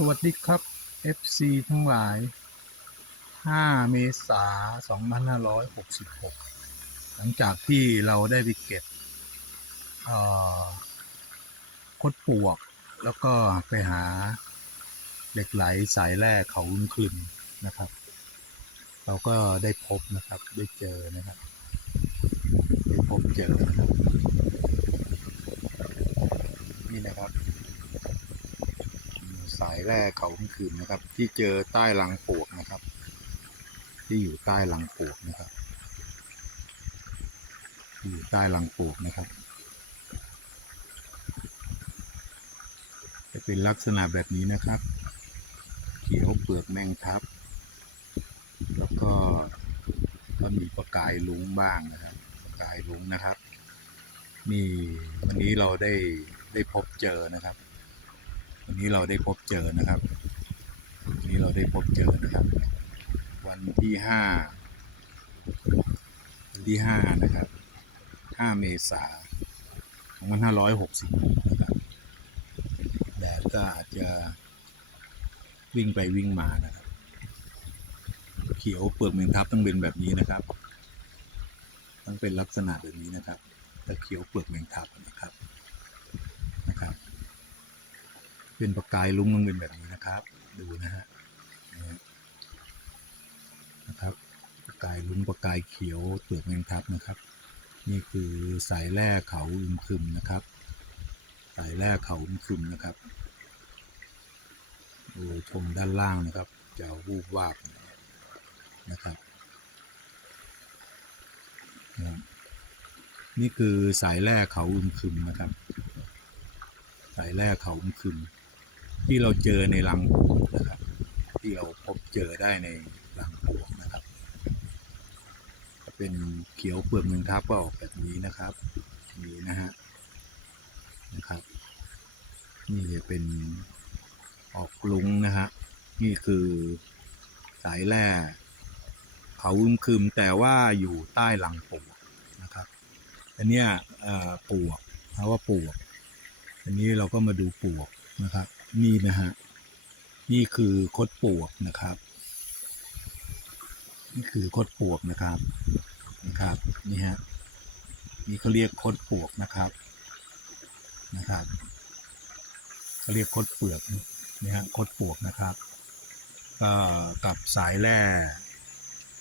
สวัสดีครับ FC ทั้งหลาย 5 เมษายน 2566 หลังจากที่เราได้ไปเก็บคดปวก แล้วก็ไปหาเหล็กไหลสายแร่เขาอึมคลึมนะครับ เราก็ได้พบนะครับ ได้เจอนะครับ ได้พบเจอนะครับ นี่นะครับ สายแร่เขาอึมคลึมนะครับ ที่เจอใต้รังปวกนะครับ ที่อยู่ใต้รังปวกนะครับอยู่ใต้รังปวกนะครับ จะเป็นลักษณะแบบนี้นะครับ เขียวเปลือกแมงทับ แล้วก็ก็มีประกายลุงบ้างนะครับ ประกายลุงนะครับ นี่วันนี้เราได้ได้พบเจอนะครับ วันนี้เราได้พบเจอนะครับวันนี้เราได้พบเจอนะครับ วันที่ห้าวันที่ห้านะครับห้าเมษาสองพันห้าร้อยหกสิบนะครับแดดก็อาจจะวิ่งไปวิ่งมานะครับ เขียวเปลือกแมงทับต้องเป็นแบบนี้นะครับ ต้องเป็นลักษณะแบบนี้นะครับแต่เขียวเปลือกแมงทับนะครับ เป็นประกายลุ้งต้องเป็นแบบนี้นะครับ ดูนะฮะนะครับประกายลุ้งประกายเขียวเปลือกแมงทับนะครับ นี่คือสายแร่เขาอึมครึมนะครับ สายแร่เขาอึมครึมนะครับดูชมด้านล่างนะครับ จะวูบวาบนะครับนะครับนี่คือสายแร่เขาอึมครึมนะครับ สายแร่เขาอึมครึม ที่เราเจอในรังปลวกนะครับ ที่เราพบเจอได้ในรังปลวกนะครับ เป็นเขียวเปลือกเมืองทับก็ออกแบบนี้นะครับนี่นะฮะนะครับ นี่จะเป็นออกลุงนะฮะนี่คือสายแร่เขาอึมครึมแต่ว่าอยู่ใต้รังปลวกนะครับ อันเนี้ยปลวกเพราะว่าปลวก อันนี้เราก็มาดูปลวกนะครับ นี่นะฮะ นี่คือคดปลวกนะครับ นี่คือคดปลวกนะครับนะครับ นี่ฮะ นี่เขาเรียกคดปลวกนะครับนะครับเขาเรียกคดเปลือกนี่ฮะคดปลวกนะครับ ก็กับสายแร่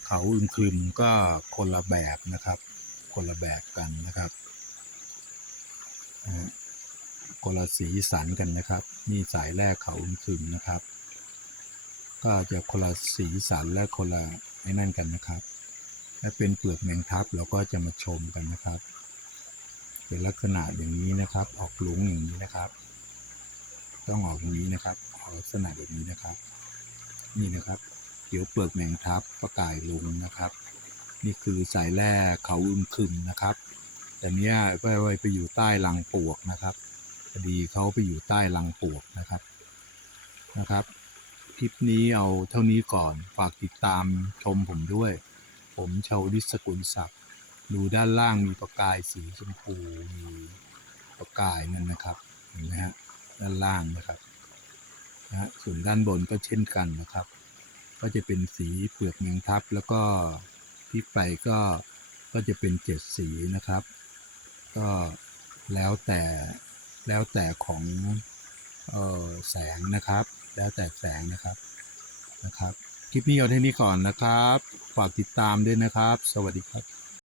เขาอึมครึมก็คนละแบบนะครับ คนละแบบกันนะครับ นะ คนละสีสันกันนะครับ นี่สายแรกเขาอึมคึมนะครับ ก็จะคนละสีสันและคนละไอ้นั่นกันนะครับและเป็นเปลือกแมงทับเราก็จะมาชมกันนะครับ เป็นลักษณะอย่างนี้นะครับ ออกลุงอย่างนี้นะครับ ต้องออกอย่างนี้นะครับออกลักษณะแบบนี้นะครับ นี่นะครับเขียวเปลือกแมงทับประกายลุงนะครับ นี่คือสายแร่เขาอึมคึมนะครับแต่เนี้ยไปไปอยู่ใต้รังปวกนะครับ ดีเขาไปอยู่ใต้รังปลวกนะครับนะครับ คลิปนี้เอาเท่านี้ก่อนฝากติดตามชมผมด้วย ผมชาวลิศสกุลศักดิ์ดูด้านล่างมีประกายสีชมพูมีประกายนั่นนะครับเห็นไหมฮะด้านล่างนะครับนะส่วนด้านบนก็เช่นกันนะครับ ก็จะเป็นสีเปลือกแมงทับแล้วก็พลิกไปก็ก็จะเป็นเจ็ดสีนะครับ ก็แล้วแต่ แล้วแต่ของออแสงนะครับ แล้วแต่แสงนะครับนะครับ คลิปนี้เอาเท่านี้ก่อนนะครับ ฝากติดตามด้วยนะครับ สวัสดีครับ